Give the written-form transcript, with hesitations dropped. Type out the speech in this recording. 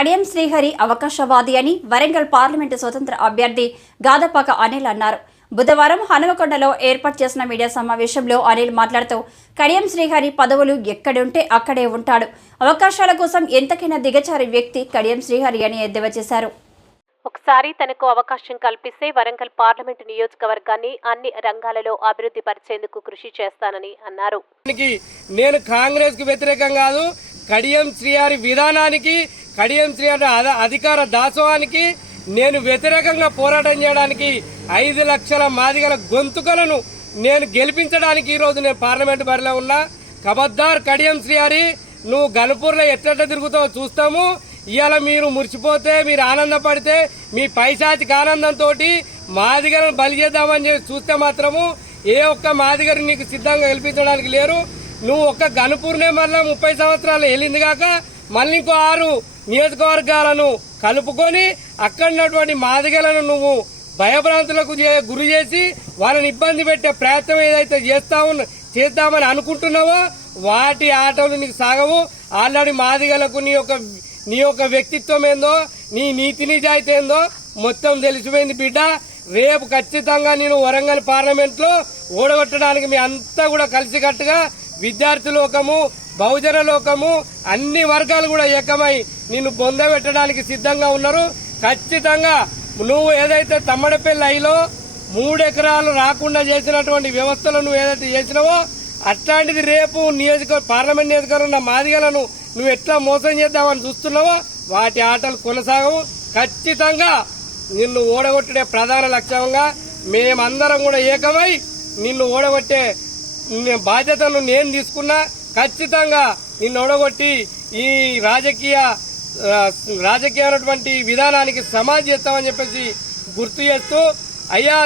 కడియం శ్రీహరి అవకాశవాది అని వరంగల్ పార్లమెంటు స్వతంత్ర అభ్యర్థి గాదపాక అనిల్ అన్నారు. బుధవారం హనుమకొండలో ఏర్పాటు చేసిన మీడియా సమావేశంలో అనిల్ మాట్లాడుతూ కడియం శ్రీహరి పదవులు ఎక్కడుంటే అక్కడే ఉంటాడు. అవకాశాల కోసం ఎంతకైనా దిగజారి వ్యక్తి కడియం శ్రీహరి అని ఎద్దేవా చేశారు. ఒకసారి తనకు అవకాశం కల్పిస్తే వరంగల్ పార్లమెంటు నియోజకవర్గాన్ని అన్ని రంగాలలో అభివృద్ధి పరిచేందుకు కృషి చేస్తానని అన్నారు. నేను కాంగ్రెస్ కు వ్యతిరేకం కాదు, కడియం శ్రీహరి విధానానికి, కడియం శ్రీహరి అధికార దాసోహానికి నేను వ్యతిరేకంగా పోరాటం చేయడానికి 5 లక్షల మాదిగల గొంతుకలను నేను గెలిపించడానికి ఈరోజు నేను పార్లమెంటు బరిలో ఉన్నా. ఖబర్దార్ కడియం శ్రీహరి, నువ్వు గన్పూర్లో ఎట్లా తిరుగుతావో చూస్తాము. ఇవాళ మీరు మురిచిపోతే, మీరు ఆనందపడితే, మీ పైశాచిక ఆనందంతో మాదిగలను బలి చేద్దామని చెప్పి చూస్తే మాత్రము ఏ ఒక్క మాదిగరు నీకు సిద్ధంగా గెలిపించడానికి లేరు. నువ్వు ఒక్క గన్పూర్నే మళ్ళీ 30 సంవత్సరాలు వెళ్ళింది కాక మళ్ళీ ఇంకో 6 నియోజకవర్గాలను కలుపుకొని అక్కడున్నటువంటి మాదిగలను నువ్వు భయభ్రాంతులకు గురి చేసి వాళ్ళని ఇబ్బంది పెట్టే ప్రయత్నం ఏదైతే చేద్దామని అనుకుంటున్నావో వాటి ఆటలు నీకు సాగవు. ఆల్రెడీ మాదిగలకు నీ యొక్క వ్యక్తిత్వం ఏందో, నీ నీతి నిజాయితీ ఏందో మొత్తం తెలిసిపోయింది బిడ్డ. రేపు ఖచ్చితంగా నేను వరంగల్ పార్లమెంట్ లో ఓడగొట్టడానికి మీ అంతా కూడా కలిసికట్టుగా విద్యార్థి లోకము, బహుజన లోకము, అన్ని వర్గాలు కూడా ఏకమై నిన్ను పొందబెట్టడానికి సిద్ధంగా ఉన్నారు. ఖచ్చితంగా నువ్వు ఏదైతే తమ్మడపల్లి ఐలో 3 ఎకరాలు రాకుండా చేసినటువంటి వ్యవస్థలు నువ్వు ఏదైతే చేసినావో అట్లాంటిది రేపు పార్లమెంట్ నియోజకవర్గం ఉన్న మాదిగలను నువ్వు ఎట్లా మోసం చేద్దామని చూస్తున్నావో వాటి ఆటలు కొనసాగవు. ఖచ్చితంగా నిన్ను ఓడగొట్టే ప్రధాన లక్ష్యంగా మేమందరం కూడా ఏకమై నిన్ను ఓడగొట్టే బాధ్యతను నేను తీసుకున్నా. ఖచ్చితంగా నిన్ను ఓడగొట్టి ఈ రాజకీయమైనటువంటి విధానానికి సమాధి చేస్తామని చెప్పేసి గుర్తు చేస్తూ అయ్యా